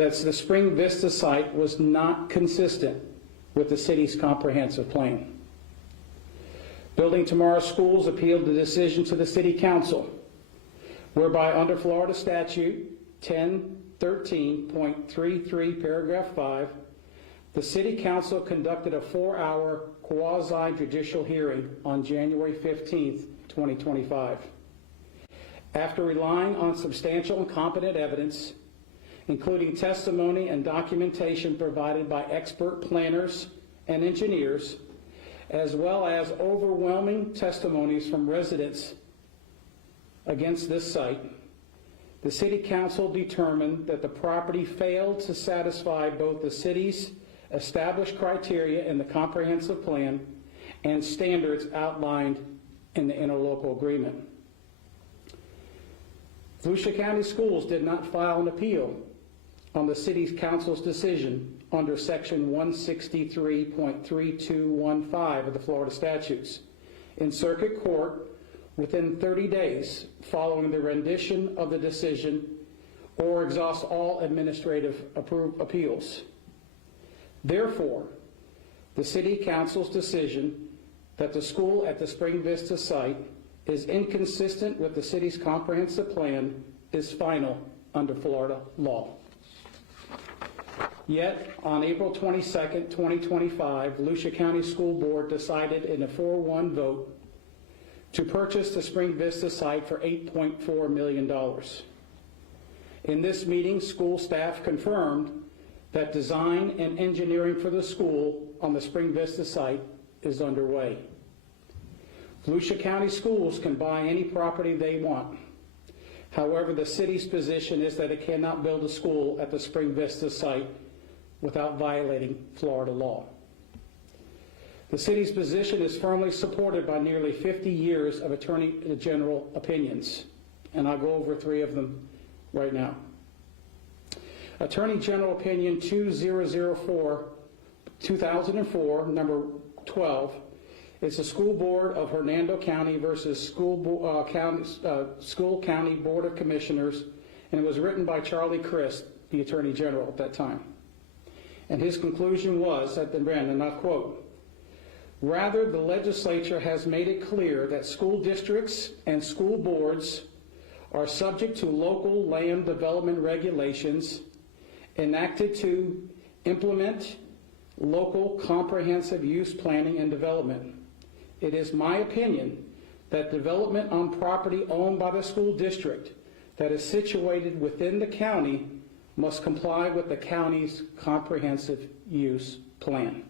that the Spring Vista site was not consistent with the city's comprehensive plan. Building Tomorrow Schools appealed the decision to the City Council, whereby under Florida Statute 1013.33, paragraph 5, the City Council conducted a 4-hour quasi-judicial hearing on January 15th, 2025. After relying on substantial and competent evidence, including testimony and documentation provided by expert planners and engineers, as well as overwhelming testimonies from residents against this site, the City Council determined that the property failed to satisfy both the city's established criteria in the comprehensive plan and standards outlined in the interlocal agreement. Volusia County Schools did not file an appeal on the City Council's decision under Section 163.3215 of the Florida statutes in circuit court within 30 days following the rendition of the decision, or exhaust all administrative appeals. Therefore, the City Council's decision that the school at the Spring Vista site is inconsistent with the city's comprehensive plan is final under Florida law. Yet, on April 22nd, 2025, Volusia County School Board decided in a 4-1 vote to purchase the Spring Vista site for $8.4 million. In this meeting, school staff confirmed that design and engineering for the school on the Spring Vista site is underway. Volusia County Schools can buy any property they want. However, the city's position is that it cannot build a school at the Spring Vista site without violating Florida law. The city's position is firmly supported by nearly 50 years of Attorney General opinions, and I'll go over 3 of them right now. Attorney General Opinion 2004, number 12, is the School Board of Hernando County versus School County Board of Commissioners, and it was written by Charlie Crist, the Attorney General at that time. And his conclusion was, at the end, and I quote, "Rather, the legislature has made it clear that school districts and school boards are subject to local land development regulations enacted to implement local comprehensive use planning and development. It is my opinion that development on property owned by the school district that is situated within the county must comply with the county's comprehensive use plan."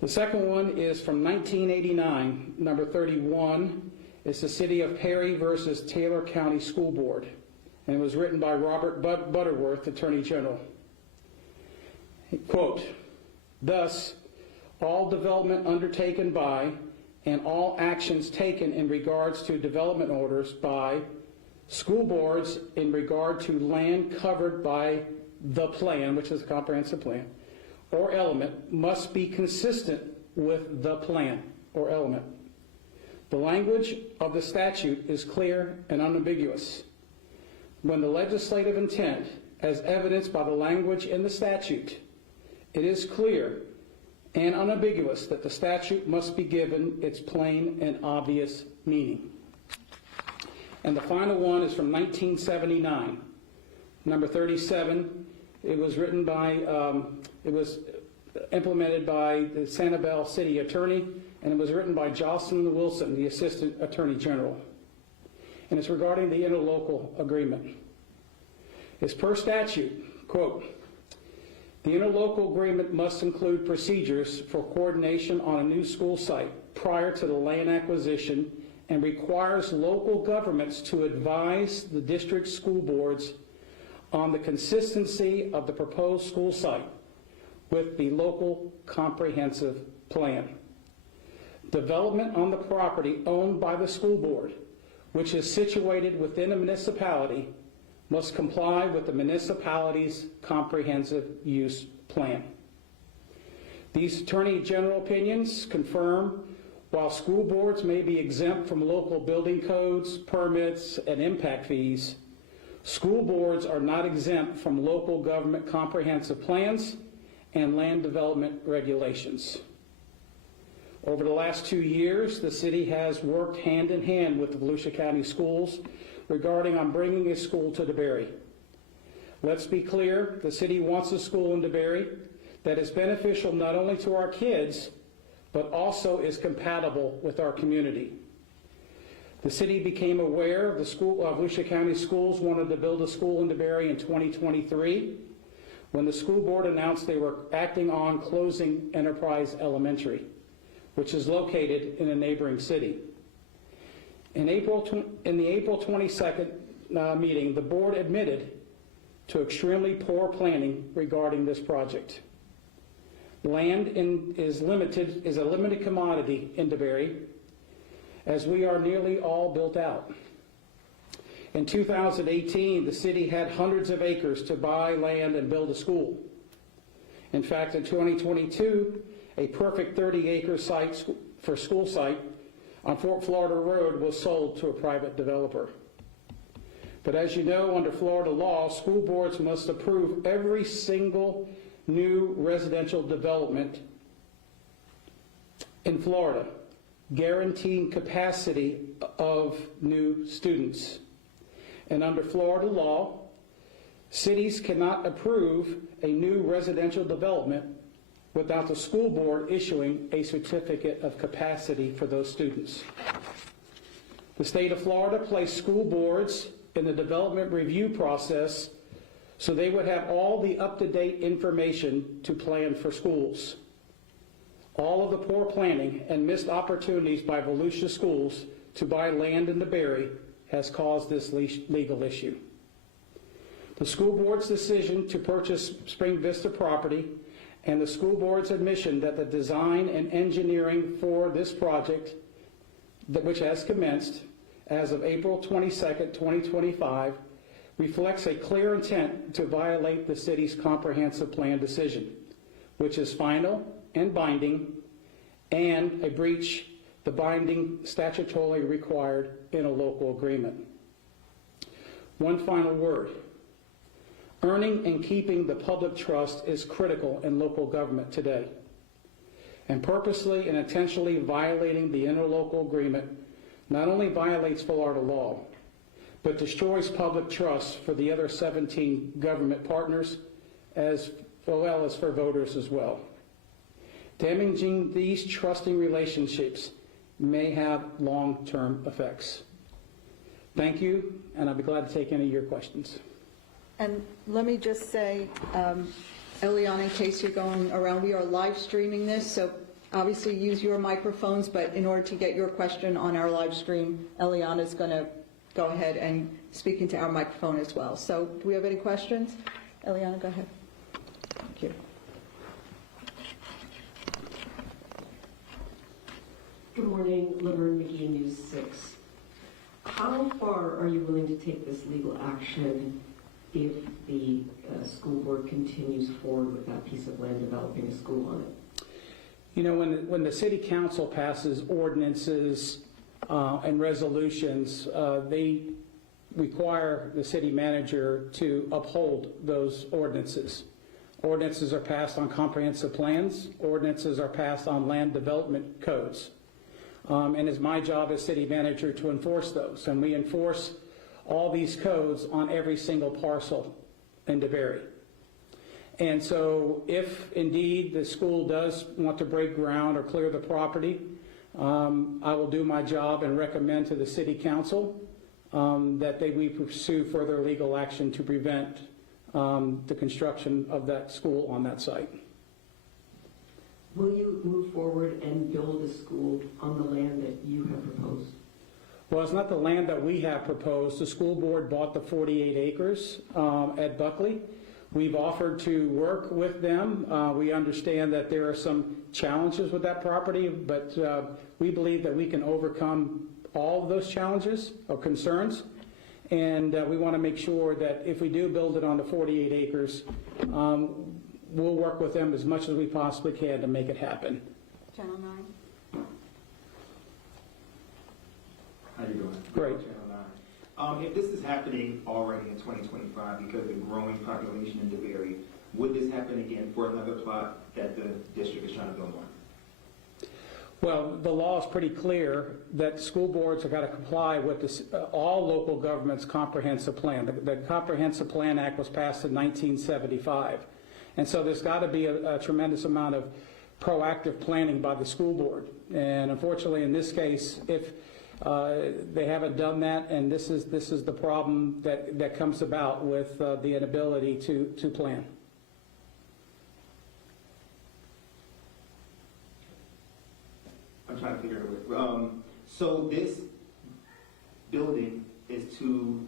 The second one is from 1989, number 31. It's the City of Perry versus Taylor County School Board, and it was written by Robert Butterworth, Attorney General. Quote, "Thus, all development undertaken by and all actions taken in regards to development orders by school boards in regard to land covered by the plan," which is a comprehensive plan, "or element must be consistent with the plan or element. The language of the statute is clear and unambiguous. When the legislative intent, as evidenced by the language in the statute, it is clear and unambiguous that the statute must be given its plain and obvious meaning." And the final one is from 1979, number 37. It was written by, it was implemented by the Sanibel City Attorney, and it was written by Jocelyn Wilson, the Assistant Attorney General. And it's regarding the interlocal agreement. It's per statute, quote, "The interlocal agreement must include procedures for coordination on a new school site prior to the land acquisition and requires local governments to advise the district school boards on the consistency of the proposed school site with the local comprehensive plan. Development on the property owned by the school board, which is situated within a municipality, must comply with the municipality's comprehensive use plan." These Attorney General opinions confirm while school boards may be exempt from local building codes, permits, and impact fees, School boards are not exempt from local government comprehensive plans and land development regulations. Over the last 2 years, the city has worked hand in hand with the Volusia County Schools regarding on bringing a school to DeBary. Let's be clear, the city wants a school in DeBary that is beneficial not only to our kids, but also is compatible with our community. The city became aware of the Volusia County Schools wanted to build a school in DeBary in 2023 when the school board announced they were acting on closing Enterprise Elementary, which is located in a neighboring city. In the April 22nd meeting, the board admitted to extremely poor planning regarding this project. Land is a limited commodity in DeBary, as we are nearly all built out. In 2018, the city had hundreds of acres to buy land and build a school. In fact, in 2022, a perfect 30-acre site for school site on Fort Florida Road was sold to a private developer. But as you know, under Florida law, school boards must approve every single new residential development in Florida, guaranteeing capacity of new students. And under Florida law, cities cannot approve a new residential development without the school board issuing a certificate of capacity for those students. The state of Florida placed school boards in the development review process so they would have all the up-to-date information to plan for schools. All of the poor planning and missed opportunities by Volusia Schools to buy land in DeBary has caused this legal issue. The school board's decision to purchase Spring Vista property and the school board's admission that the design and engineering for this project, which has commenced as of April 22nd, 2025, reflects a clear intent to violate the city's comprehensive plan decision, which is final and binding, and a breach the binding statutorily required in a local agreement. One final word. Earning and keeping the public trust is critical in local government today. And purposely and intentionally violating the interlocal agreement not only violates Florida law, but destroys public trust for the other 17 government partners as well as for voters as well. Damaging these trusting relationships may have long-term effects. Thank you, and I'll be glad to take any of your questions. And let me just say, Eliana, in case you're going around, we are live streaming this, so obviously use your microphones, but in order to get your question on our live stream, Eliana is going to go ahead and speak into our microphone as well. So do we have any questions? Eliana, go ahead. Thank you. Good morning, Laverne McGee, News 6. How far are you willing to take this legal action if the school board continues forward with that piece of land developing a school on it? You know, when the city council passes ordinances and resolutions, they require the city manager to uphold those ordinances. Ordinances are passed on comprehensive plans. Ordinances are passed on land development codes. And it's my job as city manager to enforce those. And we enforce all these codes on every single parcel in DeBary. And so if indeed the school does want to break ground or clear the property, I will do my job and recommend to the city council that we pursue further legal action to prevent the construction of that school on that site. Will you move forward and build a school on the land that you have proposed? Well, it's not the land that we have proposed. The school board bought the 48 acres at Buckley. We've offered to work with them. We understand that there are some challenges with that property, but we believe that we can overcome all of those challenges or concerns. And we want to make sure that if we do build it on the 48 acres, we'll work with them as much as we possibly can to make it happen. Channel 9. How you doing? Great. Channel If this is happening already in 2025 because of the growing population in DeBary, would this happen again for another plot that the district is trying to build on? Well, the law is pretty clear that school boards have got to comply with all local government's comprehensive plan. The Comprehensive Plan Act was passed in 1975. And so there's got to be a tremendous amount of proactive planning by the school board. And unfortunately, in this case, if they haven't done that, and this is the problem that comes about with the inability to plan. I'm trying to figure it out. So this building is to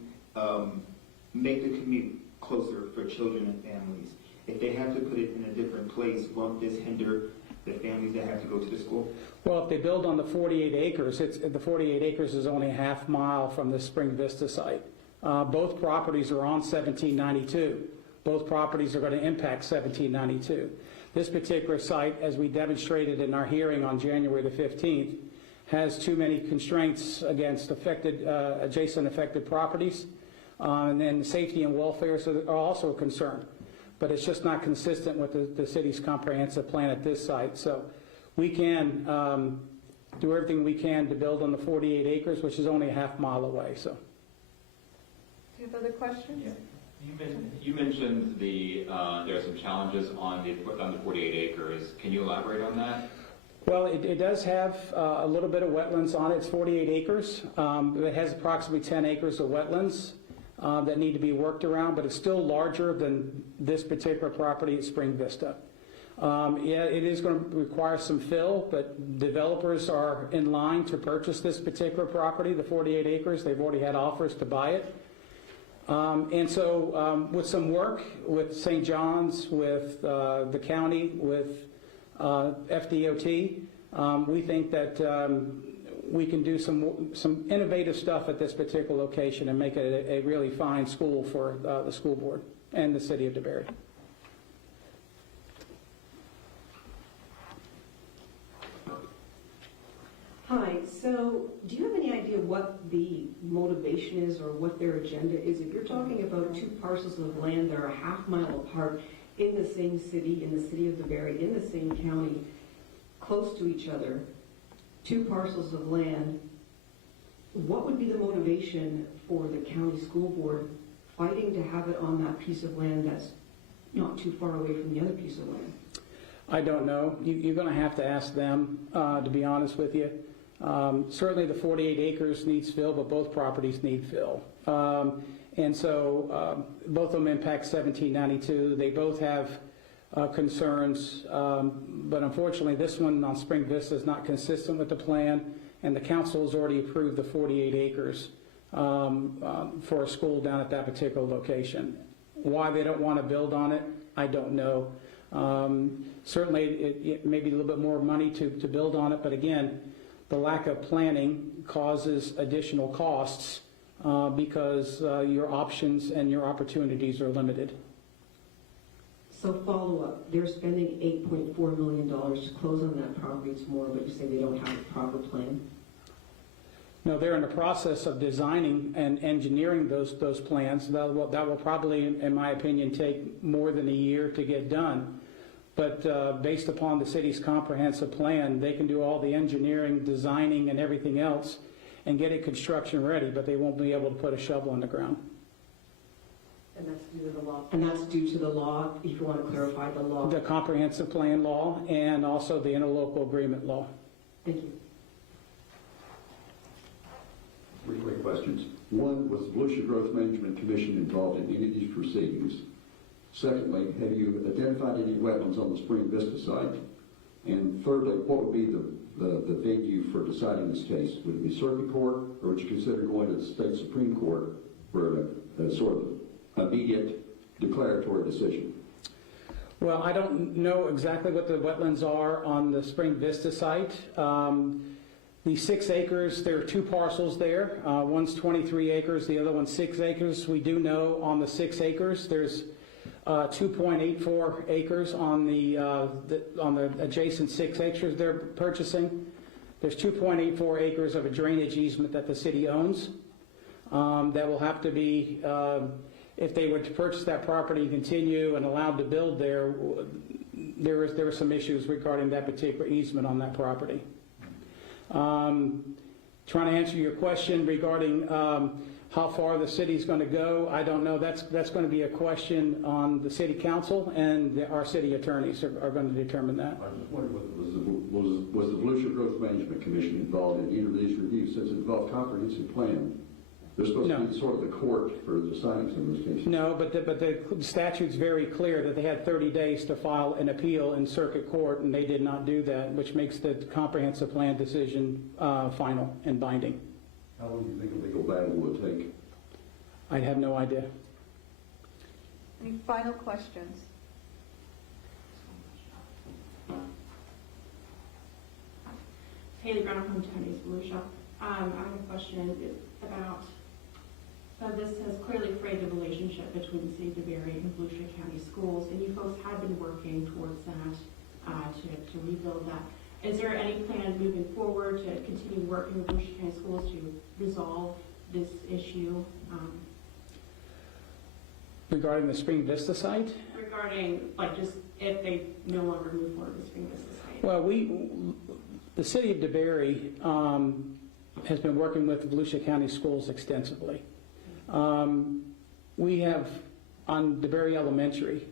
make the commute closer for children and families. If they have to put it in a different place, won't this hinder the families that have to go to the school? Well, if they build on the 48 acres, the 48 acres is only a half mile from the Spring Vista site. Both properties are on 1792. Both properties are going to impact 1792. This particular site, as we demonstrated in our hearing on January the 15th, has too many constraints against adjacent affected properties, and then safety and welfare are also a concern. But it's just not consistent with the city's comprehensive plan at this site. So we can do everything we can to build on the 48 acres, which is only a half mile away. So. Do you have other questions? Yeah. You mentioned there are some challenges on the 48 acres. Can you elaborate on that? Well, it does have a little bit of wetlands on it. It's 48 acres. It has approximately 10 acres of wetlands that need to be worked around, but it's still larger than this particular property at Spring Vista. Yeah, it is going to require some fill, but developers are in line to purchase this particular property, the 48 acres. They've already had offers to buy it. And so with some work with St. John's, with the county, with FDOT, we think that we can do some innovative stuff at this particular location and make it a really fine school for the school board and the city of DeBary. Hi, so do you have any idea what the motivation is or what their agenda is? If you're talking about two parcels of land that are a half mile apart in the same city, in the city of DeBary, in the same county, close to each other, two parcels of land, what would be the motivation for the county school board fighting to have it on that piece of land that's not too far away from the other piece of land? I don't know. You're going to have to ask them, to be honest with you. Certainly the 48 acres needs fill, but both properties need fill. And so both of them impact 1792. They both have concerns, but unfortunately this one on Spring Vista is not consistent with the plan, and the council has already approved the 48 acres for a school down at that particular location. Why they don't want to build on it, I don't know. Certainly it may be a little bit more money to build on it, but again, the lack of planning causes additional costs because your options and your opportunities are limited. So follow up, they're spending $8.4 million to close on that property. It's more, but you say they don't have a proper plan? No, they're in the process of designing and engineering those plans. That will probably, in my opinion, take more than a year to get done. But based upon the city's comprehensive plan, they can do all the engineering, designing, and everything else and get it construction ready, but they won't be able to put a shovel in the ground. And that's due to the law? And that's due to the law, if you want to clarify the law? The comprehensive plan law and also the interlocal agreement law. Thank you. 3 quick questions. One, was the Volusia Growth Management Commission involved in any of these proceedings? Secondly, have you identified any wetlands on the Spring Vista site? And thirdly, what would be the venue for deciding this case? Would it be circuit court, or would you consider going to the state Supreme Court for a sort of immediate declaratory decision? Well, I don't know exactly what the wetlands are on the Spring Vista site. The 6 acres, there are 2 parcels there. One's 23 acres, the other one's 6 acres. We do know on the 6 acres, there's 2.84 acres on the adjacent 6 acres they're purchasing. There's 2.84 acres of a drainage easement that the city owns. that will have to be, if they were to purchase that property and continue and allowed to build there, there were some issues regarding that particular easement on that property. Trying to answer your question regarding how far the city's going to go, I don't know. That's going to be a question on the city council, and our city attorneys are going to determine that. I just wondered, was the Volusia Growth Management Commission involved in either of these reviews? Since it involved comprehensive plan, they're supposed to be sort of the court for deciding some of those cases. No, but the statute's very clear that they had 30 days to file an appeal in circuit court, and they did not do that, which makes the comprehensive plan decision final and binding. How long do you think a legal battle will take? I have no idea. Any final questions? Haley Brown, Hometown East Volusia. I have a question about, this has clearly frayed the relationship between the city of DeBary and Volusia County Schools, and you folks have been working towards that, to rebuild that. Is there any plan moving forward to continue working with Volusia County Schools to resolve this issue? Regarding the Spring Vista site? Regarding, just if they no longer move forward with Spring Vista site? Well, the city of DeBary has been working with the Volusia County Schools extensively. We have, on DeBary Elementary,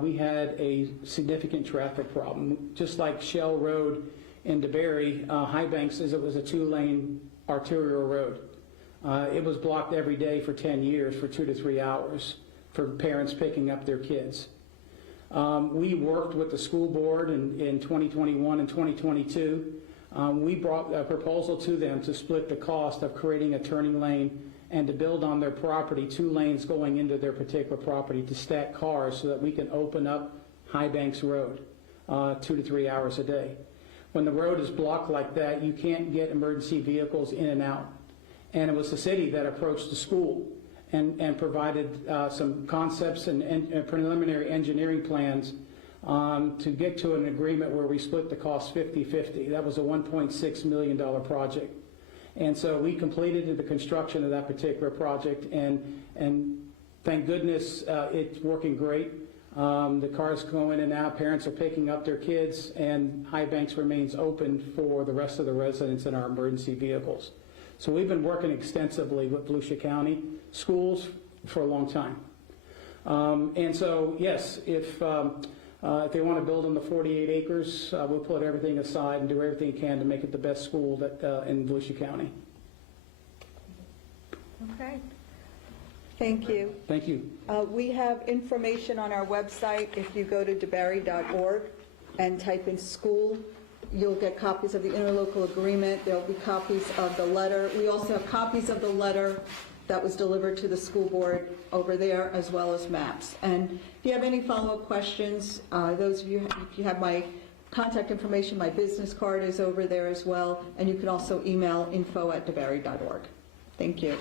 we had a significant traffic problem. Just like Shell Road in DeBary, High Banks it was a 2-lane arterial road. It was blocked every day for 10 years for 2 to 3 hours for parents picking up their kids. We worked with the school board in 2021 and 2022. We brought a proposal to them to split the cost of creating a turning lane and to build on their property 2 lanes going into their particular property to stack cars so that we can open up High Banks Road 2 to 3 hours a day. When the road is blocked like that, you can't get emergency vehicles in and out. And it was the city that approached the school and provided some concepts and preliminary engineering plans to get to an agreement where we split the cost 50-50. That was a $1.6 million project. And so we completed the construction of that particular project, and thank goodness it's working great. The cars go in and out, parents are picking up their kids, and High Banks remains open for the rest of the residents in our emergency vehicles. So we've been working extensively with Volusia County Schools for a long time. And so, yes, if they want to build on the 48 acres, we'll put everything aside and do everything we can to make it the best school that in Volusia County. Okay. Thank you. Thank you. We have information on our website. If you go to DeBary.org and type in school, you'll get copies of the interlocal agreement. There'll be copies of the letter. We also have copies of the letter that was delivered to the school board over there, as well as maps. And if you have any follow-up questions, those of you, if you have my contact information, my business card is over there as well, and you can also email info@debary.org. Thank you.